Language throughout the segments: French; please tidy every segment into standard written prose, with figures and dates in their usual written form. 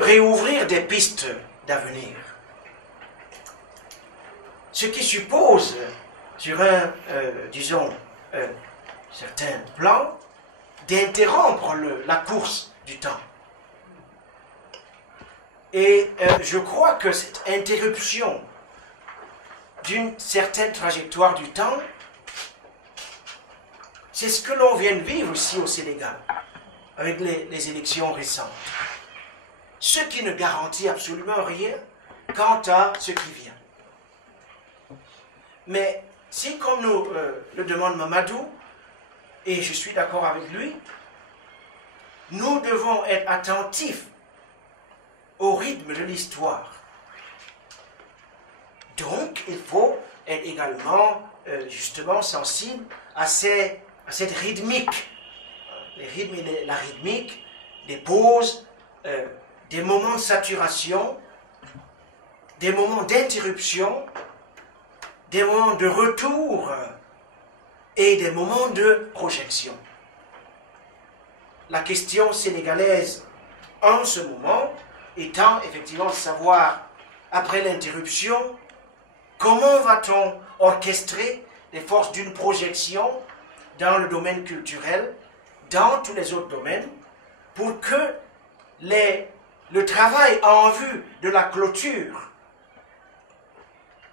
réouvrir des pistes d'avenir. Ce qui suppose, sur un, certain plan, d'interrompre la course du temps. Et je crois que cette interruption d'une certaine trajectoire du temps, c'est ce que l'on vient de vivre ici au Sénégal, avec les élections récentes. Ce qui ne garantit absolument rien quant à ce qui vient. Mais si, comme nous le demande Mamadou, et je suis d'accord avec lui, nous devons être attentifs au rythme de l'histoire. Donc, il faut être également, justement, sensible à cette rythmique. Les rythmes et la rythmique, des pauses, des moments de saturation, des moments d'interruption, des moments de retour et des moments de projection. La question sénégalaise en ce moment étant effectivement de savoir, après l'interruption, comment va-t-on orchestrer les forces d'une projection dans le domaine culturel, dans tous les autres domaines, pour que le travail en vue de la clôture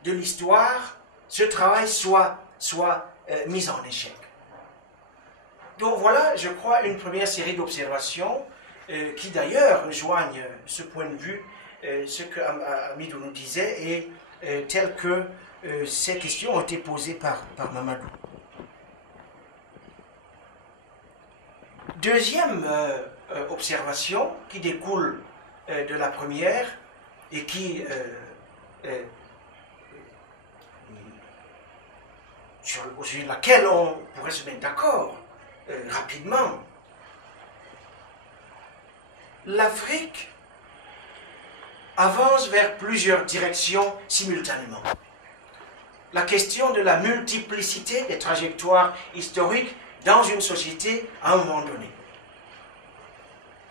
de l'histoire, ce travail soit mis en échec. Donc voilà, je crois, une première série d'observations qui d'ailleurs rejoignent ce point de vue, ce que Amidou nous disait, et tel que ces questions ont été posées par Mamadou. Deuxième observation qui découle de la première et qui sur laquelle on pourrait se mettre d'accord rapidement. L'Afrique avance vers plusieurs directions simultanément. La question de la multiplicité des trajectoires historiques dans une société à un moment donné.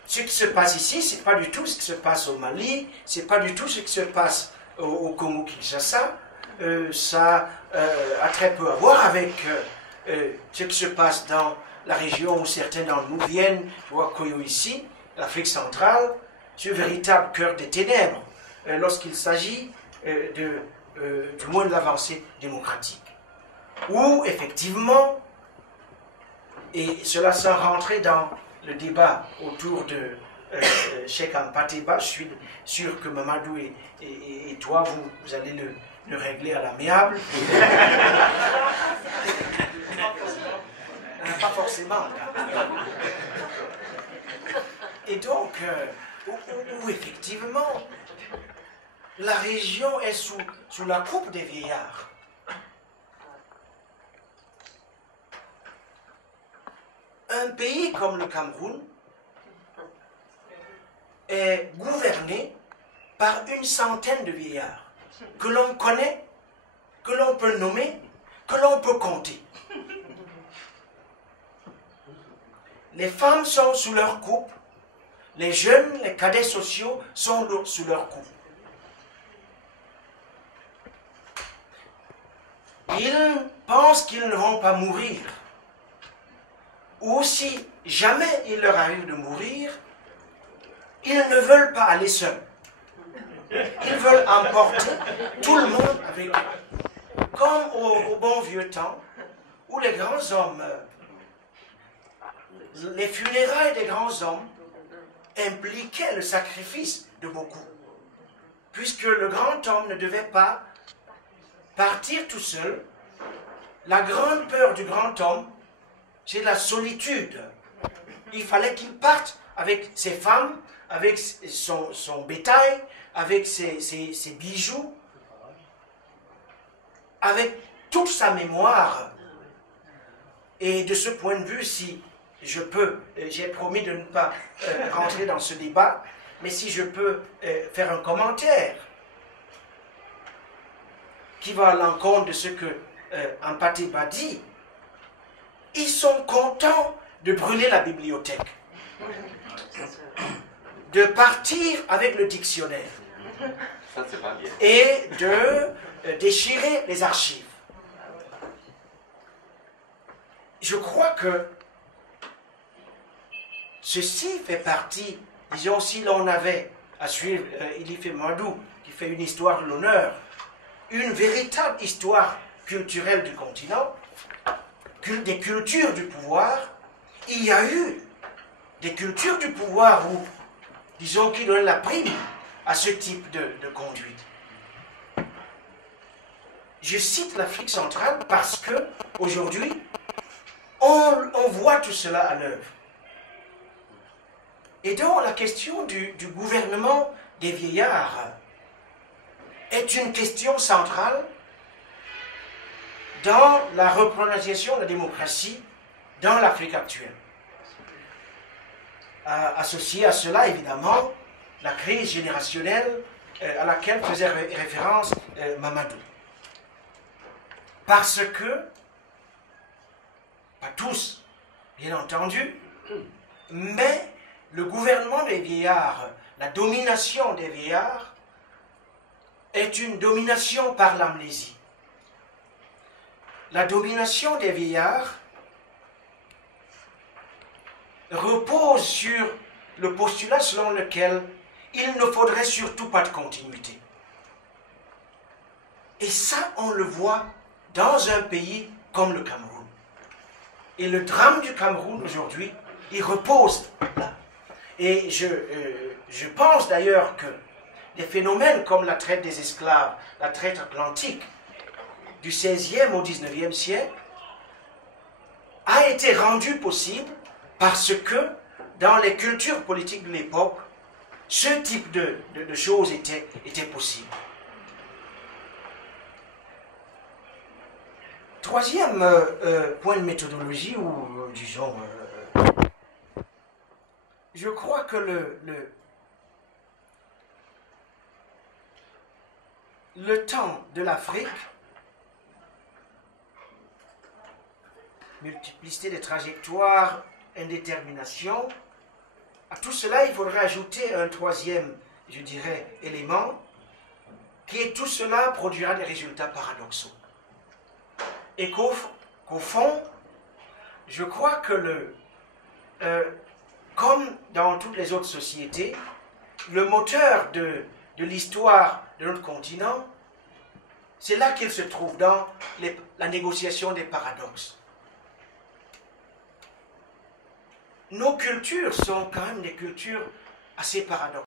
Ce qui se passe ici, ce n'est pas du tout ce qui se passe au Mali, ce n'est pas du tout ce qui se passe au Congo-Kinshasa. Ça a très peu à voir avec ce qui se passe dans la région où certains d'entre nous viennent, je vois Koyo ici, l'Afrique centrale, ce véritable cœur des ténèbres, lorsqu'il s'agit du moins de l'avancée démocratique. Où, effectivement, et cela sans rentrer dans le débat autour de Cheikh Ampateba, je suis sûr que Mamadou et toi, vous allez le régler à l'amiable. Pas forcément. Et donc, où effectivement, la région est sous la coupe des vieillards. Un pays comme le Cameroun est gouverné par une centaine de vieillards que l'on connaît, que l'on peut nommer, que l'on peut compter. Les femmes sont sous leur coupe, les jeunes, les cadets sociaux sont sous leur coupe. Ils pensent qu'ils ne vont pas mourir. Ou si jamais il leur arrive de mourir, ils ne veulent pas aller seuls. Ils veulent emporter tout le monde avec eux. Comme au bon vieux temps, où les grands hommes, les funérailles des grands hommes impliquaient le sacrifice de beaucoup. Puisque le grand homme ne devait pas partir tout seul. La grande peur du grand homme, c'est la solitude. Il fallait qu'il parte avec ses femmes, avec son bétail, avec ses bijoux, avec toute sa mémoire. Et de ce point de vue, si je peux, j'ai promis de ne pas rentrer dans ce débat, mais si je peux faire un commentaire qui va à l'encontre de ce que Ampateba dit, ils sont contents de brûler la bibliothèque, de partir avec le dictionnaire Ça, c'est pas bien. et de déchirer les archives. Je crois que ceci fait partie, disons, si l'on avait à suivre Iliffe Madou, qui fait une histoire de l'honneur, une véritable histoire culturelle du continent, des cultures du pouvoir, il y a eu des cultures du pouvoir où, disons, qui donnent la prime à ce type de conduite. Je cite l'Afrique centrale parce que aujourd'hui, on voit tout cela à l'œuvre. Et donc la question du gouvernement des vieillards est une question centrale dans la représentation de la démocratie dans l'Afrique actuelle. Associé à cela, évidemment, la crise générationnelle à laquelle faisait référence Mamadou. Parce que, pas tous, bien entendu, mais le gouvernement des vieillards, la domination des vieillards, est une domination par l'amnésie. La domination des vieillards repose sur le postulat selon lequel il ne faudrait surtout pas de continuité. Et ça, on le voit dans un pays comme le Cameroun. Et le drame du Cameroun aujourd'hui, il repose là. Et je pense d'ailleurs que des phénomènes comme la traite des esclaves, la traite atlantique, du XVIe au XIXe siècle, a été rendu possible parce que dans les cultures politiques de l'époque, ce type de choses était possible. Troisième point de méthodologie, ou disons, je crois que le temps de l'Afrique, multiplicité des trajectoires, indétermination, à tout cela, il faudrait ajouter un troisième, je dirais, élément, qui est tout cela produira des résultats paradoxaux. Et qu'au fond, je crois que comme dans toutes les autres sociétés, le moteur de l'histoire de notre continent, c'est là qu'il se trouve, dans la négociation des paradoxes. Nos cultures sont quand même des cultures assez paradoxales.